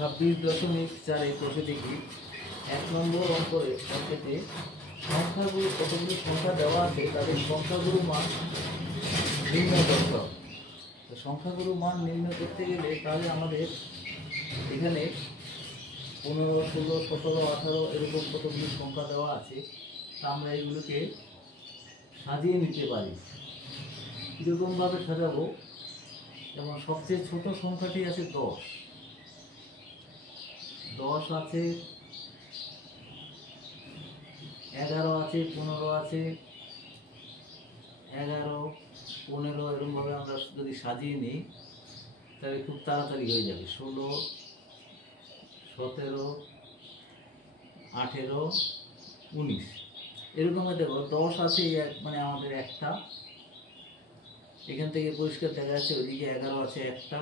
26.4 এই প্রশ্নে দেখি 1 নম্বর অঙ্কেতে সংখ্যাগুলো কতগুলো সংখ্যা দেওয়া আছে তাদের সংখ্যাগুলো মান নির্ণয় করতে হবে। তো সংখ্যাগুলো মান নির্ণয় করতে গেলে তাহলে আমাদের এখানে 15, 16, 17, 18 এরকম কতগুলো সংখ্যা দেওয়া আছে। তা আমরা এগুলোকে সাজিয়ে নিতে পারি। কীরকমভাবে সাজাবো? যেমন সবচেয়ে ছোট সংখ্যাটি আছে 10, 10 আছে, 11 আছে, 15 আছে, 11, 15 এরকমভাবে আমরা যদি সাজিয়ে নিই তাহলে খুব তাড়াতাড়ি হয়ে যাবে। 16, 17, 18, 19 এরকম দেখো 10 আছে, মানে আমাদের একটা, এখান থেকে পরিষ্কার দেখা যাচ্ছে। ওইদিকে 11 আছে একটা,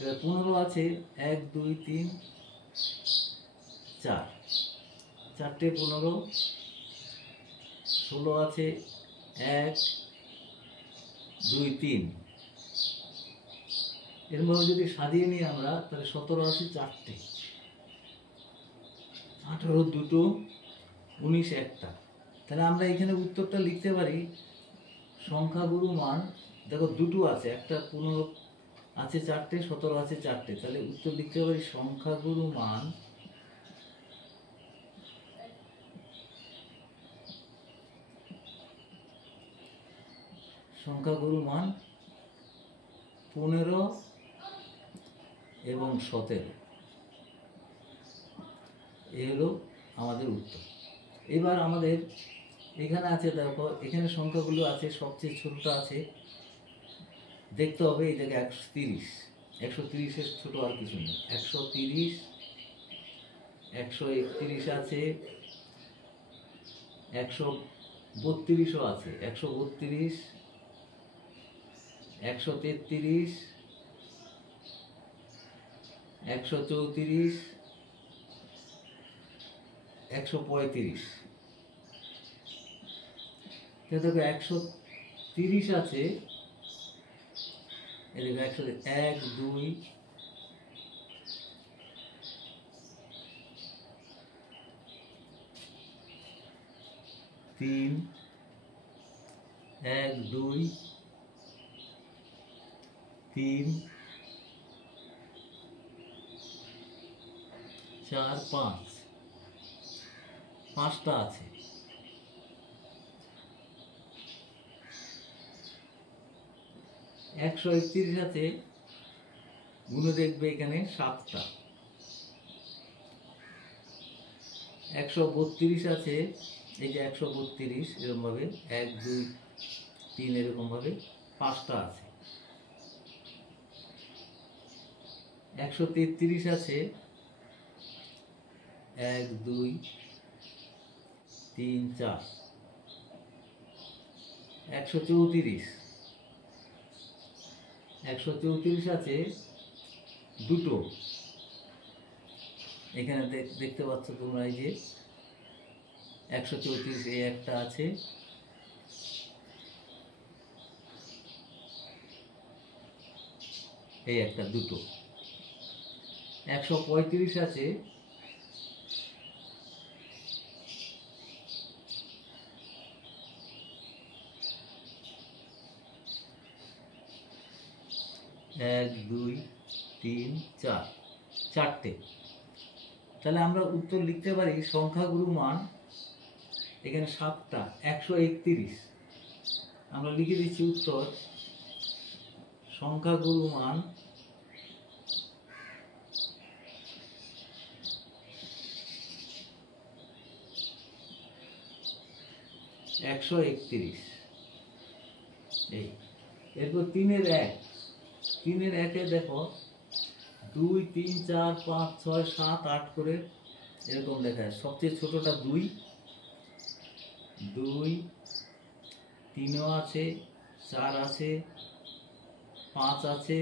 এবার 15 আছে 1, 2, 3, 4, 4টে 15, 16 আছে 1, 2, 3 এরকমভাবে যদি সাজিয়ে নিই আমরা তাহলে 17 আছে 4টে, 18 2টো, 19 একটা। তাহলে আমরা এখানে উত্তরটা লিখতে পারি সংখ্যাগুরু মান, দেখো দুটো আছে, একটা 15 আছে 4টে, 17 আছে 4টে, তাহলে উত্তর লিখতে পারি সংখ্যাগুরু মান সংখ্যাগুরু মান 15 এবং 17। এই হলো আমাদের উত্তর। এবার আমাদের এখানে আছে, দেখো এখানে সংখ্যাগুলো আছে, সবচেয়ে ছোটটা আছে, দেখতে হবে এই জায়গায় 130, 130-এর ছোট আর কিছু নেই। 130, 131 আছে, 132ও আছে, 132, 133, 134, 135। দেখো 130 আছে, এদিকে 1, 2, 3, 1, 2, 3, 4, 5, 5টা আছে। 131 আছে, গুণে দেখবে এখানে 7টা। 132 আছে, এই যে 132 এরকম ভাবে 1, 2, 3 এরকম ভাবে 5টা আছে। 133 আছে, 1, 2, 3, 4। 134 আছে, দুটো, এখানে দেখতে পাচ্ছ তোমরা, এই যে 134 এই একটা আছে, এই একটা, দুটো। 135 আছে, 1, 2, 3, 4, 4টে। তাহলে আমরা উত্তর লিখতে পারি সংখ্যাগুরু মান এখানে 7টা, 131। আমরা লিখে দিচ্ছি উত্তর সংখ্যাগুরু মান 131। এই এরপর 3-এর 1, 3-এর 1-এ দেখো 2, 3, 4, 5, 6, 7, 8 করে এরকম লেখা আছে। সবচেয়ে ছোটটা 2, 2, 3ও আছে, 4 আছে, 5 আছে,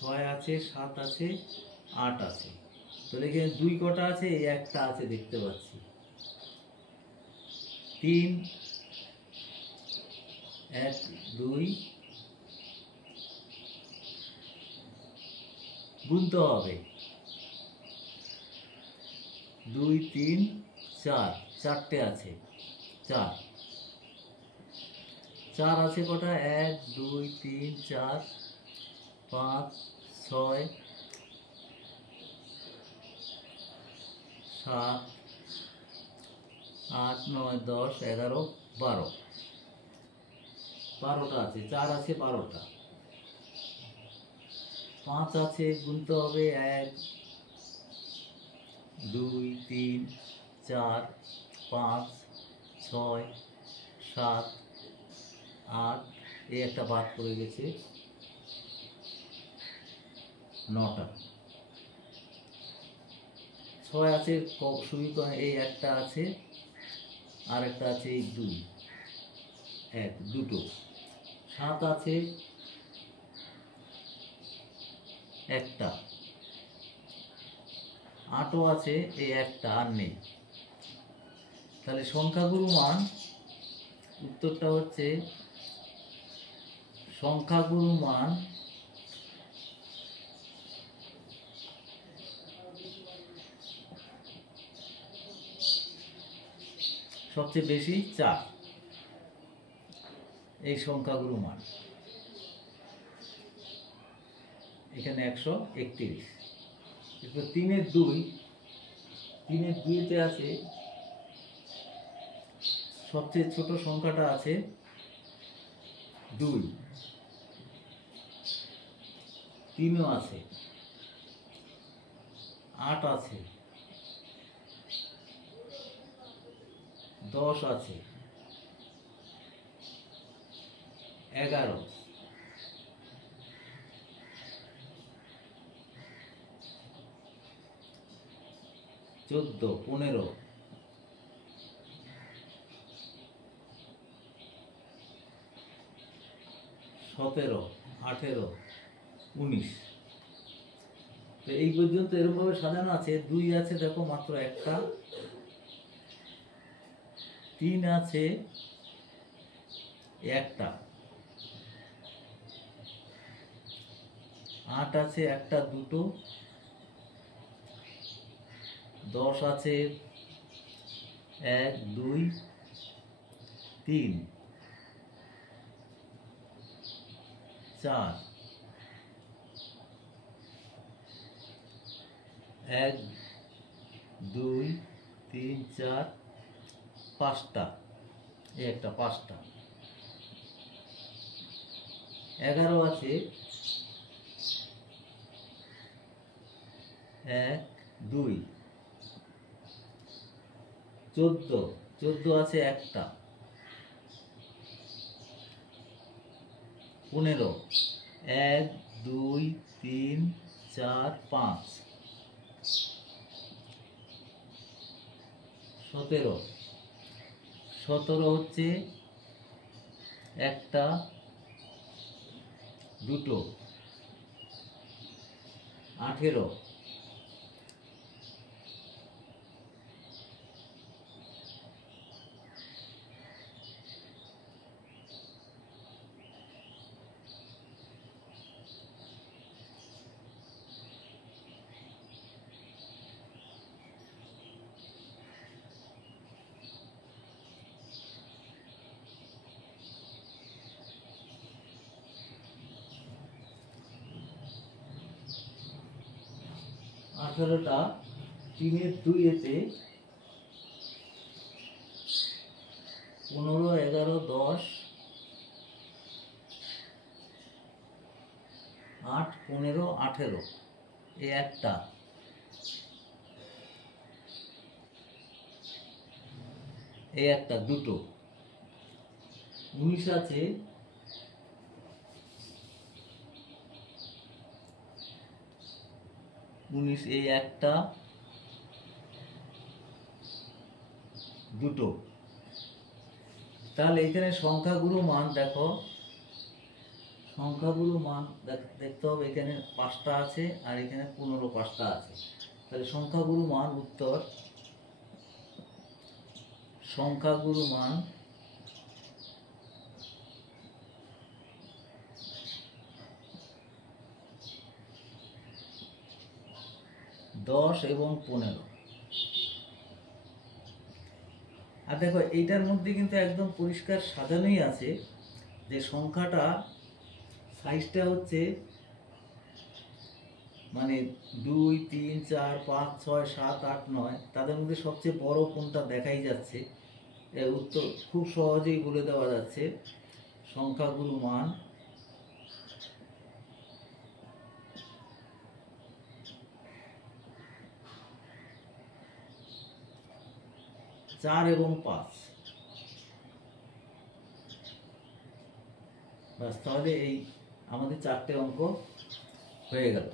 6 আছে, 7 আছে, 8 আছে। তাহলে এখানে 2 কটা আছে? এই একটা আছে, দেখতে পাচ্ছি। 3, 1, 2, গুনতে হবে। 2 3 4, চারটে আছে, 4 4 আছে কটা, 1 2 3 4 5 6 7 8 9 10 11 12, 12টা আছে, 4 আছে 12টা। 5 আছে, গুনতে হবে 1 2 3 4 5 6 7 8, এই একটা বাদ পড়ে গেছে, 9টা। 6 আছে, শুরু করে এই একটা আছে, আর একটা আছে এই 2, 1 দুটো। 7 আছে একটা, 8ও আছে এই একটা, আর নেই। তাহলে সংখ্যাগুরু মান, উত্তরটা হচ্ছে সংখ্যাগুরু মান সবচেয়ে বেশি 4, এই সংখ্যাগুরু মান এখানে 131। এরপর 3-এর 2, 3-এর 2-তে আছে সবচেয়ে ছোট সংখ্যাটা আছে 2, 3ও আছে, 8 আছে, 10 আছে, 11, 14 15, 17 18 19। তো এই পর্যন্ত এরকমভাবে সাজানো আছে। 2 আছে দেখো মাত্র একটা, 3 আছে একটা, 8 আছে একটা দুটো, 10 আছে 1 2 3 4, 1 2 3 4 5টা, এই একটা 5টা। 11 আছে 1 2, 14 আছে একটা, 15 1 2 3 4 5, 17 হচ্ছে একটা দুটো, 18 18টা 3-এর 2-এতে 15 11 10 8 15 18, এই একটা, এই একটা দুটো। 19 আছে 19, এই একটা দুটো। তাহলে এখানে সংখ্যাগুরু মান দেখো, সংখ্যাগুরু মান দেখতে হবে, এখানে 5টা আছে আর এখানে 15 5টা আছে। তাহলে সংখ্যাগুরু মান, উত্তর সংখ্যাগুরু মান 10 এবং 15। আর দেখো এইটার মধ্যে কিন্তু একদম পরিষ্কার সাজানোই আছে যে সংখ্যাটা সাইজটা হচ্ছে মানে 2 3 4 5 6 7 8 9, তাদের মধ্যে সবচেয়ে বড় কোনটা দেখাই যাচ্ছে। এর উত্তর খুব সহজেই বলে দেওয়া যাচ্ছে। সংখ্যাগুলো মান 4 এবং 5। বাস, তাহলে এই আমাদের 4টে অঙ্ক হয়ে গেল।